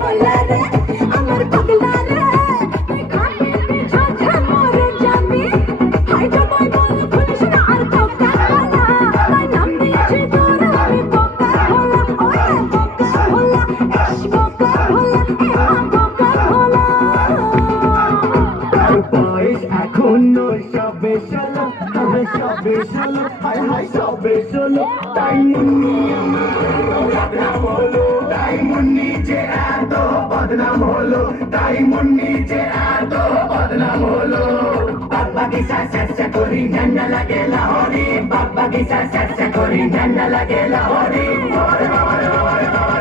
আমার পাগলা রে তুই খাবি পিছাছে মরে যাবি হাই জবাই বল খুলিস না আর কোকা কোলা তাই নাম দিয়েছি তোর আমি কোকা কোলা ওরে কোকা কোলা এস কোকা কোলা এমা কোকা কোলা আর বয়স এখনো সবে ষোলো সবে ষোলো হায় হায় সবে ষোলো তাই মুন্নি আমার বদনাম হলো তাই মুন্নি যে এত বদনাম হলো তাই মুন্নি যে এত বদনাম হলো বাবা কি সা করি ঝন্ডা লাগে লাহোরি বাবা কি সা করি ঝন্ডা লাগে লাহোরি ওরে বাবা রে বাবা রে বাবা